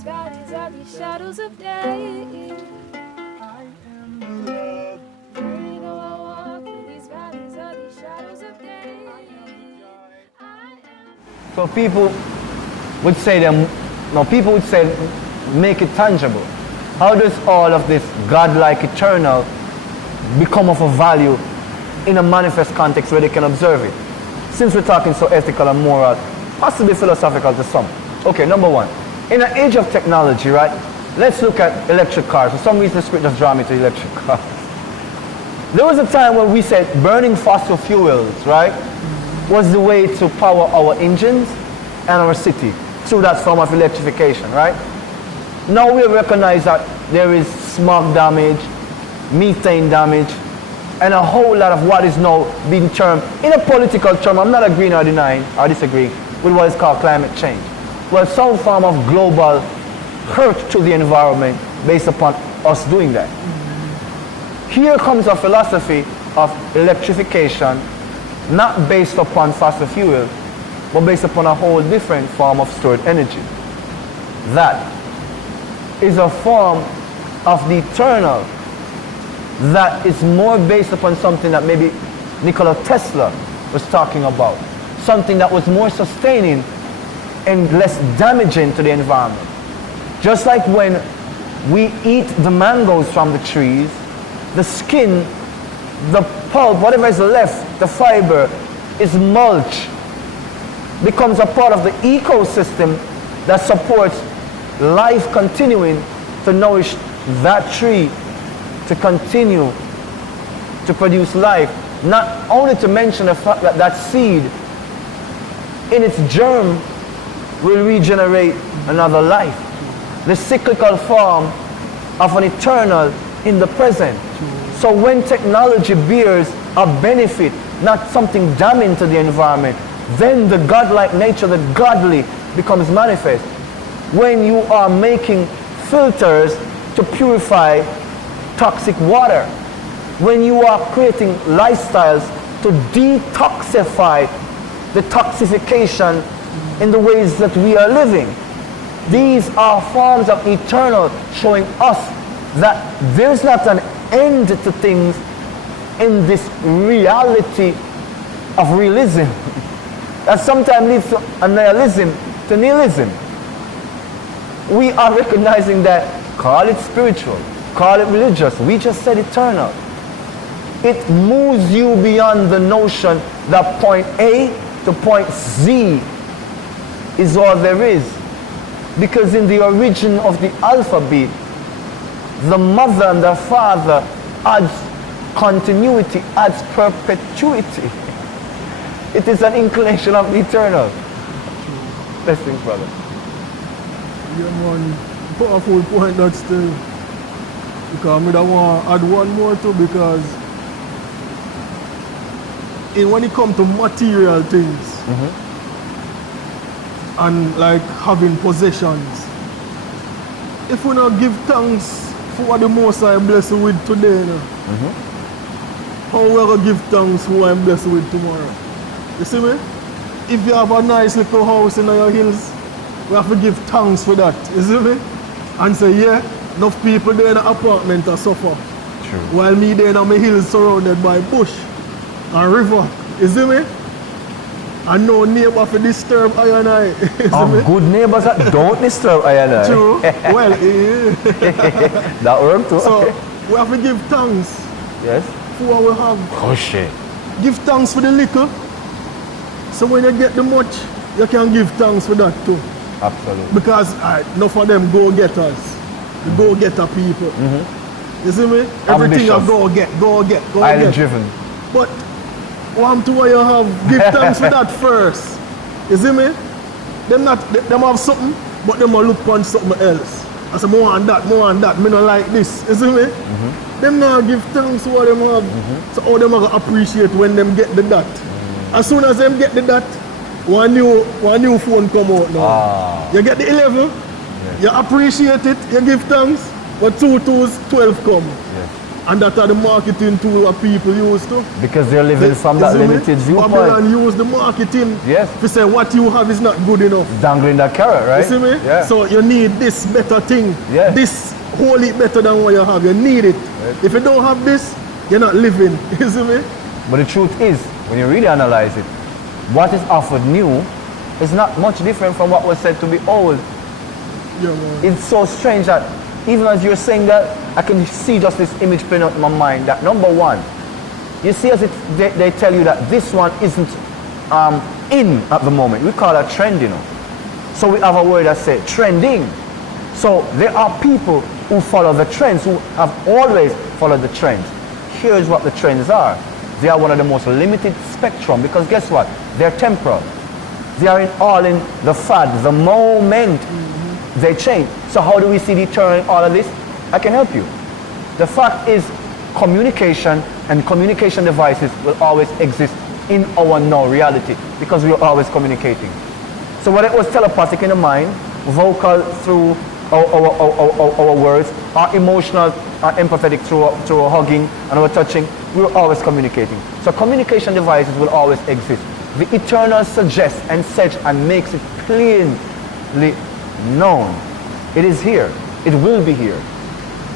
these valleys are these shadows of day. I am in love. You know I walk through these valleys are these shadows of day. I am. So people would say people would say make it tangible. How does all of this God-like eternal become of a value in a manifest context where they can observe it? Since we're talking so ethical and moral, possibly philosophical to some. Okay, number one, in an age of technology, right? Let's look at electric cars. For some reason, the spirit just drew me to electric cars. There was a time when we said burning fossil fuels, right, was the way to power our engines and our city through that form of electrification, right? Now we recognize that there is smog damage, methane damage, and a whole lot of what is now being termed, in a political term, I'm not agreeing or denying or disagreeing with what is called climate change. Well, some form of global hurt to the environment based upon us doing that. Here comes a philosophy of electrification, not based upon fossil fuel, but based upon a whole different form of stored energy. That is a form of the eternal that is more based upon something that maybe Nikola Tesla was talking about. Something that was more sustaining and less damaging to the environment. Just like when we eat the mangoes from the trees, the skin, the pulp, whatever is left, the fiber, is mulch, becomes a part of the ecosystem that supports life continuing to nourish that tree to continue to produce life. Not only to mention the fact that that seed in its germ will regenerate another life. The cyclical form of an eternal in the present. So when technology bears a benefit, not something damning to the environment, then the godlike nature, the godly, becomes manifest. When you are making filters to purify toxic water, when you are creating lifestyles to detoxify the toxification in the ways that we are living. These are forms of eternal, showing us that there's not an end to things in this reality of realism that sometimes leads to a nihilism, to nihilism. We are recognizing that, call it spiritual, call it religious, we just said eternal. It moves you beyond the notion that point A to point Z is all there is. Because in the origin of the alphabet, the mother and the father adds continuity, adds perpetuity. It is an inclination of the eternal. Blessings, brother. Yeah, man, powerful point that still. Because I want to add one more too, because when it comes to material things, and like having possessions, if we not give thanks for what the Most High bless you with today, how we going to give thanks for what I'm blessed with tomorrow? You see me? If you have a nice little house in your hills, we have to give thanks for that. You see me? And say, yeah, enough people there in the apartment are suffer. True. While me there in my hills surrounded by bush and river. You see me? And no neighbor for disturb I and I. Good neighbors that don't disturb I and I. True. Well, that work too. So we have to give thanks. Yes. For what we have. Oh shit. Give thanks for the little. So when you get the much, you can give thanks for that too. Absolutely. Because enough of them go-getters. The go-getter people. You see me? Everything you go-get. Highly driven. But one to what you have, give thanks for that first. You see me? Them have something, but them will look on something else. I say more and that, me not like this. You see me? Them now give thanks for what them have. So how them are going to appreciate when them get the that. As soon as them get the that, one new phone come out now. You get the 11, you appreciate it, you give thanks, but 2 2's 12 come. And that are the marketing tool that people use too. Because they're living from that limited viewpoint. Babylon use the marketing to say what you have is not good enough. Dangling that carrot, right? You see me? Yeah. So you need this better thing. Yeah. This hold it better than what you have. You need it. Right. If you don't have this, you're not living. You see me? But the truth is, when you really analyze it, what is offered new is not much different from what was said to be old. Yeah, man. It's so strange that even as you're saying that, I can see just this image playing out in my mind that number one, you see as they tell you that this one isn't in at the moment. We call that trend, you know. So we have a word that says trending. So there are people who follow the trends, who have always followed the trends. Here's what the trends are. They are one of the most limited spectrum because guess what? They're temporal. They are all in the fad, the moment they change. So how do we see the eternal in all of this? I can help you. The fact is communication and communication devices will always exist in our now reality because we are always communicating. So whether it was telepathic in the mind, vocal through our words, our emotional, our empathetic through our hugging and our touching, we are always communicating. So communication devices will always exist. The eternal suggests and says and makes it plainly known. It is here. It will be here.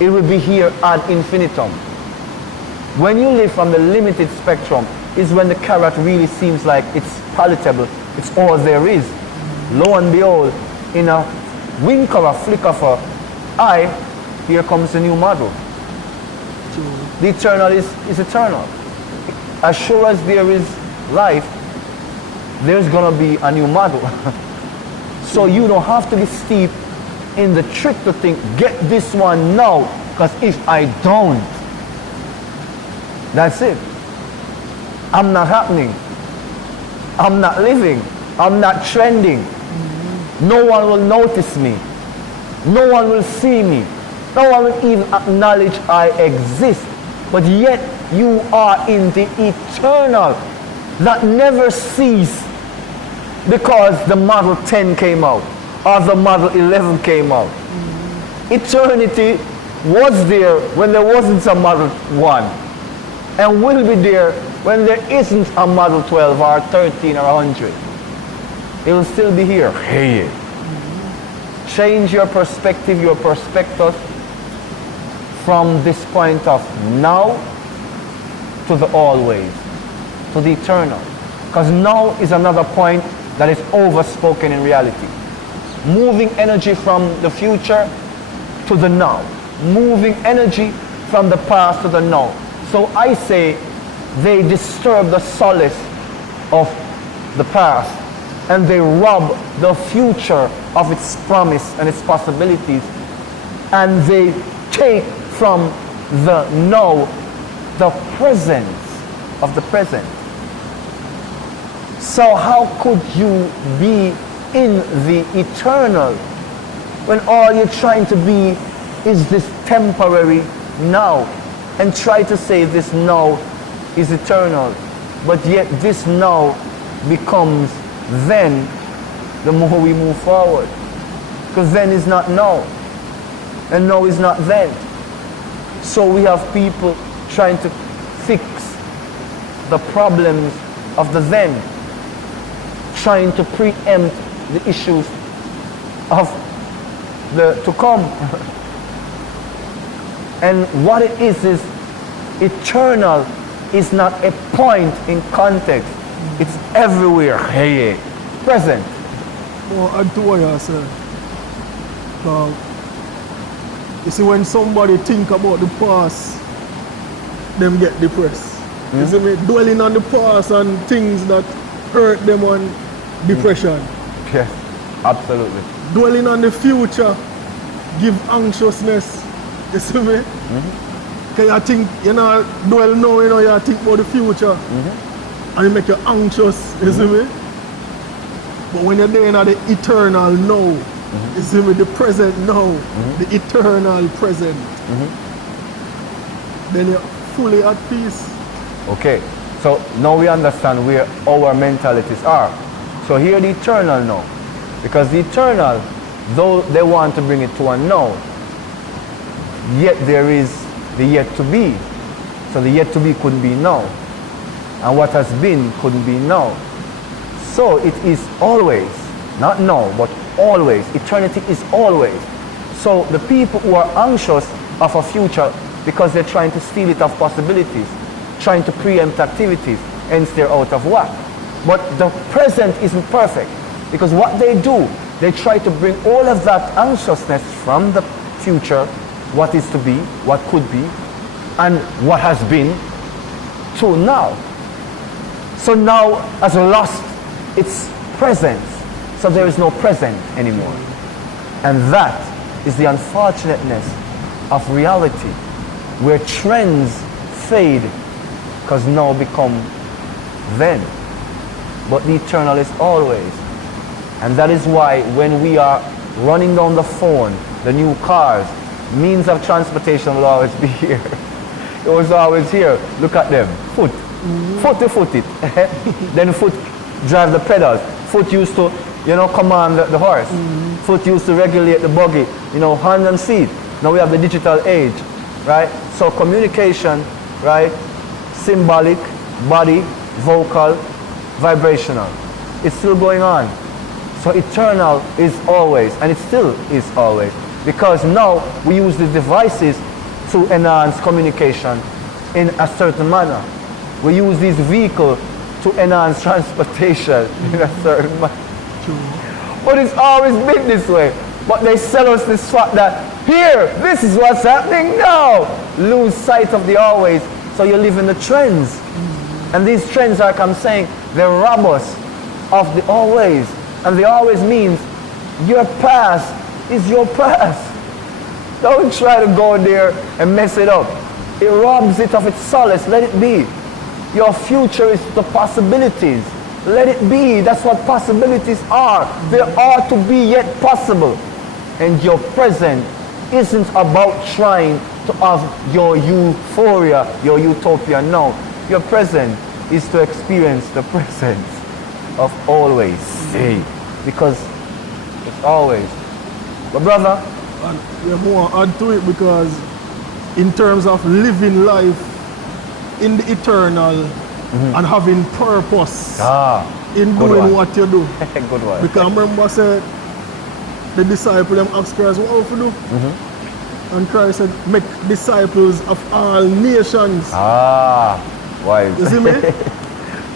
It will be here ad infinitum. When you live from the limited spectrum is when the carrot really seems like it's palatable. It's all there is. Lo and behold, in a wink or a flick of an eye, here comes a new model. The eternal is eternal. As sure as there is life, there's going to be a new model. So you don't have to be steep in the trick to think, get this one now, because if I don't, that's it. I'm not happening. I'm not living. I'm not trending. No one will notice me. No one will see me. No one will even acknowledge I exist. But yet you are in the eternal that never ceases because the Model 10 came out or the Model 11 came out. Eternity was there when there wasn't a Model 1 and will be there when there isn't a Model 12 or 13 or 100. It will still be here. Hey. Change your perspective, your perspective from this point of now to the always, to the eternal. Because now is another point that is overspoken in reality. Moving energy from the future to the now. Moving energy from the past to the now. So I say they disturb the solace of the past and they rob the future of its promise and its possibilities, and they take from the now the presence of the present. So how could you be in the eternal when all you're trying to be is this temporary now, and try to say this now is eternal, but yet this now becomes then the more we move forward, because then is not now and now is not then. So we have people trying to fix the problems of the then, trying to preempt the issues of the to come. And what it is eternal is not a point in context. It's everywhere. Hey, present. Well, add to what you said. You see, when somebody think about the past, them get depressed. You see me? Dwelling on the past and things that hurt them on depression. Yes, absolutely. Dwelling on the future give anxiousness. You see me? Because you think, you know, dwell now, you know, you think about the future. And it make you anxious, you see me? But when you're there in the eternal now, you see me, the present now, the eternal present, then you're fully at peace. Okay, so now we understand where our mentalities are. So here the eternal now. Because the eternal, though they want to bring it to a now, yet there is the yet to be. So the yet to be couldn't be now. And what has been couldn't be now. So it is always, not now, but always. Eternity is always. So the people who are anxious of a future because they're trying to steal it of possibilities, trying to preempt activities, hence they're out of whack. But the present isn't perfect because what they do, they try to bring all of that anxiousness from the future, what is to be, what could be, and what has been, to now. So now has lost its presence. So there is no present anymore. And that is the unfortunateness of reality, where trends fade because now become then. But the eternal is always. And that is why when we are running down the phone, the new cars, means of transportation will always be here. It was always here. Look at them. Foot. Foot to foot it. Then foot drive the pedals. Foot used to, command the horse. Foot used to regulate the buggy. Hand and feet. Now we have the digital age, right? So communication, right? Symbolic, body, vocal, vibrational. It's still going on. So eternal is always, and it still is always. Because now we use the devices to enhance communication in a certain manner. We use these vehicles to enhance transportation in a certain manner. But it's always been this way. But they sell us this fact that, here, this is what's happening now. Lose sight of the always, so you live in the trends. And these trends, like I'm saying, they rob us of the always. And the always means your past is your past. Don't try to go there and mess it up. It robs it of its solace. Let it be. Your future is the possibilities. Let it be. That's what possibilities are. They are to be yet possible. And your present isn't about trying to have your euphoria, your utopia. No. Your present is to experience the presence of always. Say. Because it's always. But brother, and we have more add to it, because in terms of living life in the eternal and having purpose in doing what you do. Good one. Because I remember said the disciple them asked Christ, what to do? And Christ said, make disciples of all nations. Wise. You see me?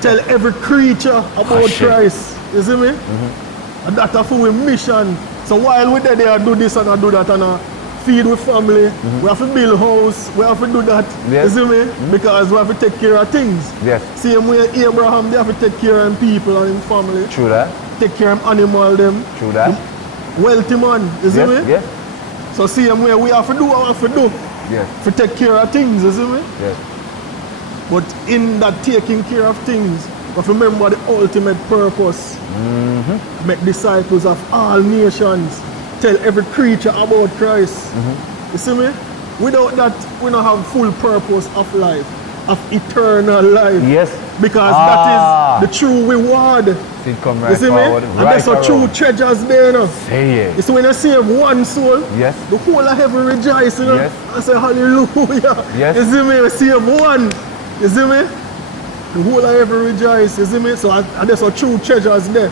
Tell every creature about Christ. You see me? And that's our mission. So while we're there, do this and I do that, and feed with family, we have to build house, we have to do that. Yes. You see me? Because we have to take care of things. Yes. Same way Abraham, they have to take care of people and his family. True that. Take care of animal them. True that. Wealthy man, you see me? Yes. So same way we have to do what we have to do. Yes. To take care of things, you see me? Yes. But in that taking care of things, we have to remember the ultimate purpose. Make disciples of all nations. Tell every creature about Christ. You see me? Without that, we don't have full purpose of life, of eternal life. Yes. Because that is the true reward. Come right you see forward, me? And that's the true treasures there. You know? Say it. You see, when you save one soul, yes, the whole of heaven rejoice. You know? Yes. I say hallelujah. Yes. You see me? You save one. You see me? The whole of heaven rejoice. You see me? So and there's a true treasures there.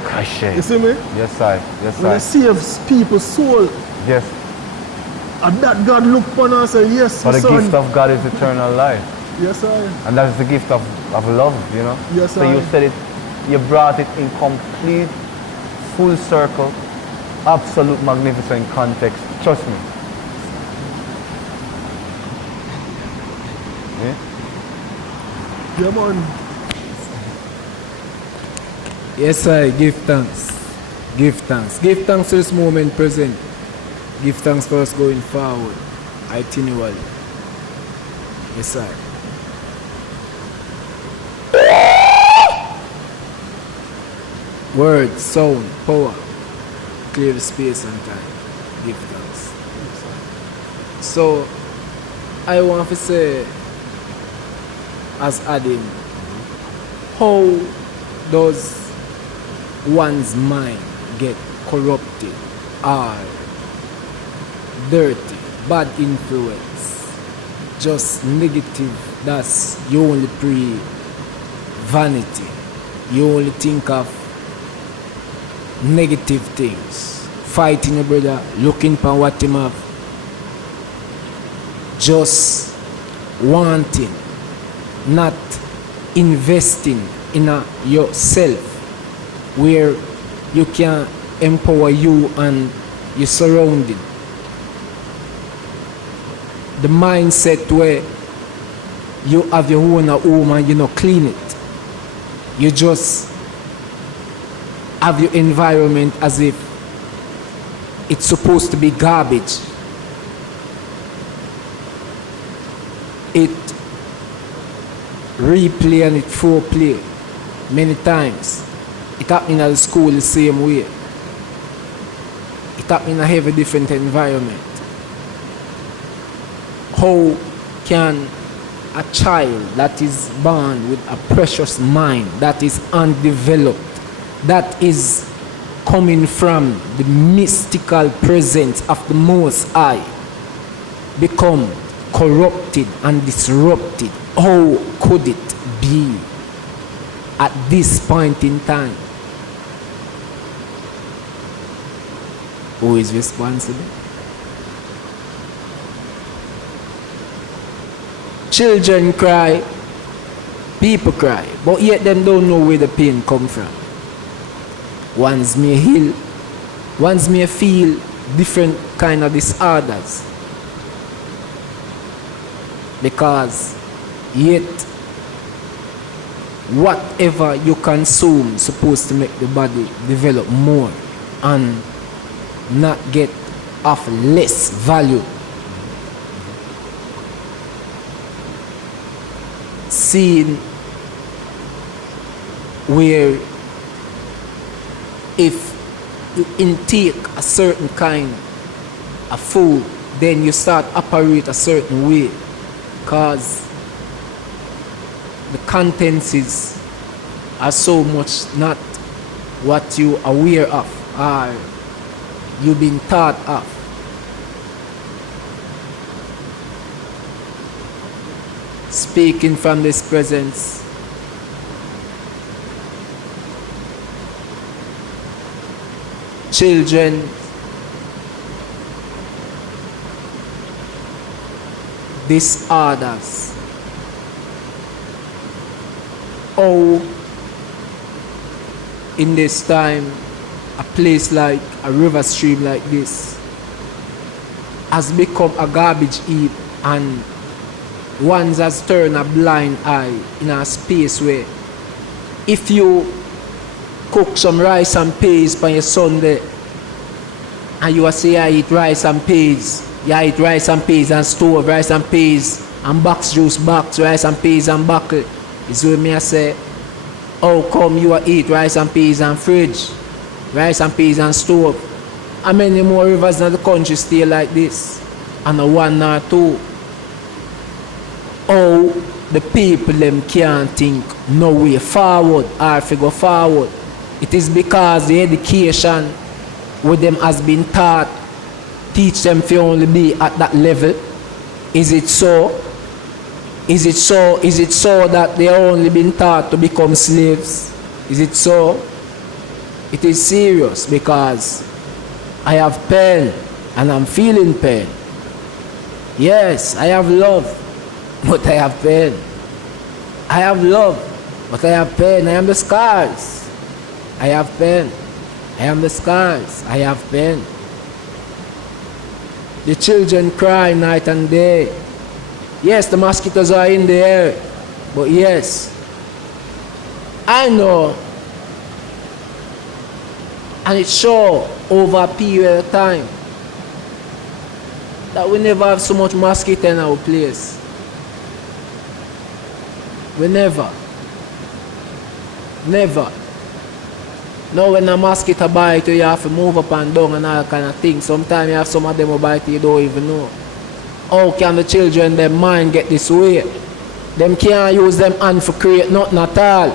You see me? Yes, I. Yes, when I. you save people's soul. Yes. And that God look upon us and say, yes, but the son. gift of God is eternal life. Yes, I. And that's the gift of love, you know? Yes, so you said it, you brought it in complete, full circle, absolute magnificent context. Trust me. Yeah, man. Yes, I give thanks. Give thanks. Give thanks to this moment present. Give thanks for us going forward. Itinerary. Yes, I. Word, sound, power. Clear the space and time. Give thanks. So, I want to say, as adding, how does one's mind get corrupted or dirty, bad influence just negative. That's you only pray vanity. You only think of negative things. Fighting your brother, looking for what him have. Just wanting, not investing in yourself, where you can empower you and your surrounding. The mindset where you have your own home and you not clean it. You just have your environment as if it's supposed to be garbage. It replay and it foreplay many times. It happened at the school the same way. It happened in a very different environment. How can a child that is born with a precious mind, that is undeveloped, that is coming from the mystical presence of the Most High, become corrupted and disrupted? How could it be at this point in time? Who is responsible? Children cry, people cry, but yet them don't know where the pain come from. Ones may heal, ones may feel different kind of disorders. Because yet whatever you consume is supposed to make the body develop more and not get of less value. Seeing where if you intake a certain kind of food, then you start operate a certain way, because the contents are so much not what you are aware of or you've been taught of. Speaking from this presence, children disorders. Oh, in this time, a place like a river stream like this has become a garbage heap, and one has turned a blind eye in a space where if you cook some rice and peas for your Sunday and you say I eat rice and peas, you eat rice and peas and stove rice and peas and box juice box rice and peas and buckle, is what me I say, how come you eat rice and peas and fridge, rice and peas and stove? How many more rivers in the country stay like this? And a one or two. How the people them can't think no way forward or figure forward. It is because the education with them has been taught teach them to only be at that level. Is it so? Is it so? Is it so that they only been taught to become slaves? Is it so? It is serious, because I have pain and I'm feeling pain. Yes, I have love, but I have pain. I have love, but I have pain. I am the scars. I have pain. I am the scars. I have pain. The children cry night and day. Yes, the mosquitoes are in the air, but yes, I know, and it's sure over a period of time that we never have so much mosquito in our place. We never. Now when a mosquito bite you, you have to move up and down and all kind of things. Sometimes you have some of them who bite you don't even know. How can the children, their mind get this way? Them can't use them hand for create nothing at all.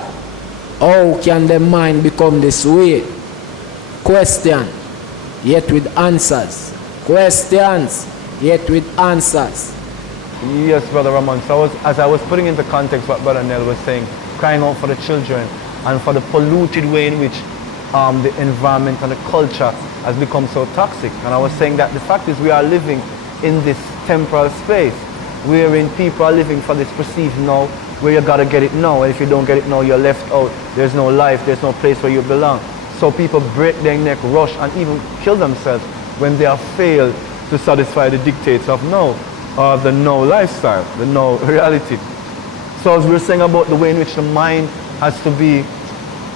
How can their mind become this way? Question, yet with answers. Questions, yet with answers. Yes, Brother Ramon. So as I was putting into context what Brother Nell was saying, crying out for the children and for the polluted way in which the environment and the culture has become so toxic. And I was saying that the fact is we are living in this temporal space wherein people are living for this perceived now, where you gotta get it now, and if you don't get it now, you're left out. There's no life, there's no place where you belong. So people break their neck, rush, and even kill themselves when they have failed to satisfy the dictates of now, or the no lifestyle, the no reality. So as we were saying about the way in which the mind has to be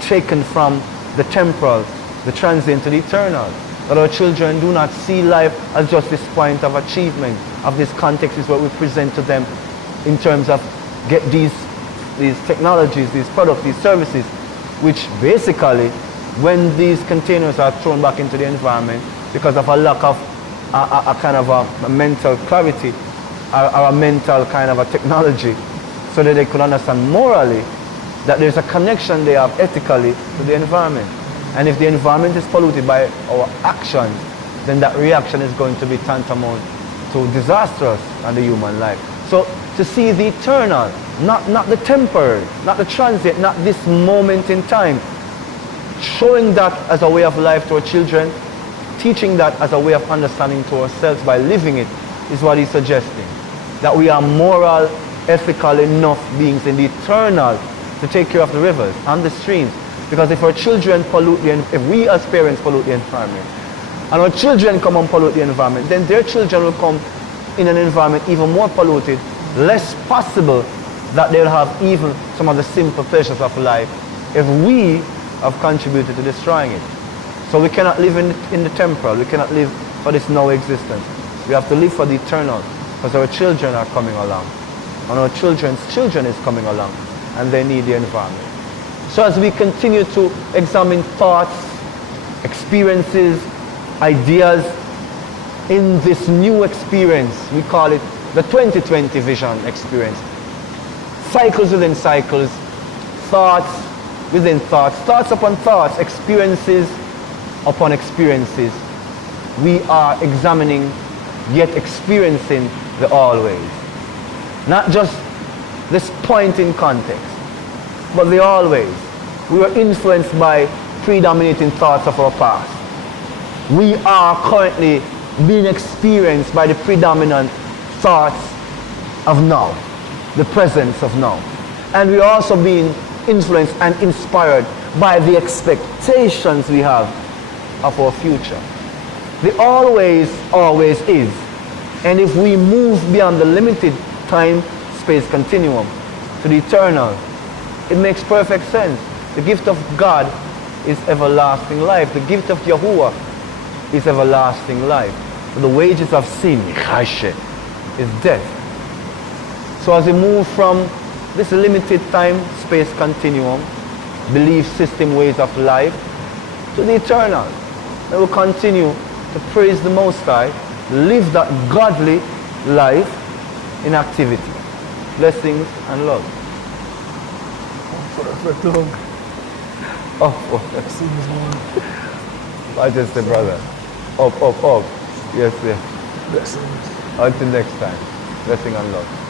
taken from the temporal, the transient to the eternal. That our children do not see life as just this point of achievement, of this context is what we present to them in terms of get these technologies, these products, these services, which basically, when these containers are thrown back into the environment because of a lack of a kind of a mental clarity or a mental kind of a technology, so that they could understand morally that there's a connection they have ethically to the environment. And if the environment is polluted by our actions, then that reaction is going to be tantamount to disastrous on the human life. So to see the eternal, not the temporary, not the transient, not this moment in time, showing that as a way of life to our children, teaching that as a way of understanding to ourselves by living it, is what he's suggesting. That we are moral, ethical enough beings in the eternal to take care of the rivers and the streams. Because if our children pollute if we as parents pollute the environment, and our children come and pollute the environment, then their children will come in an environment even more polluted, less possible that they'll have even some of the simple pleasures of life if we have contributed to destroying it. So we cannot live in the temporal, we cannot live for this now existence. We have to live for the eternal, because our children are coming along, and our children's children is coming along, and they need the environment. So as we continue to examine thoughts, experiences, ideas in this new experience, we call it the 2020 vision experience. Cycles within cycles, thoughts within thoughts, thoughts upon thoughts, experiences upon experiences. We are examining yet experiencing the always. Not just this point in context, but the always. We were influenced by predominating thoughts of our past. We are currently being experienced by the predominant thoughts of now, the presence of now. And we are also being influenced and inspired by the expectations we have of our future. The always is. And if we move beyond the limited time-space continuum to the eternal, it makes perfect sense. The gift of God is everlasting life. The gift of Yahuwah is everlasting life. The wages of sin, is death. So as we move from this limited time-space continuum, belief system, ways of life, to the eternal, we will continue to praise the Most High, live that godly life in activity. Blessings and love. Perfect love. Oh, Blessings, man. Majesty, brother. Up. Yes. Blessings. Until next time. Blessing and love.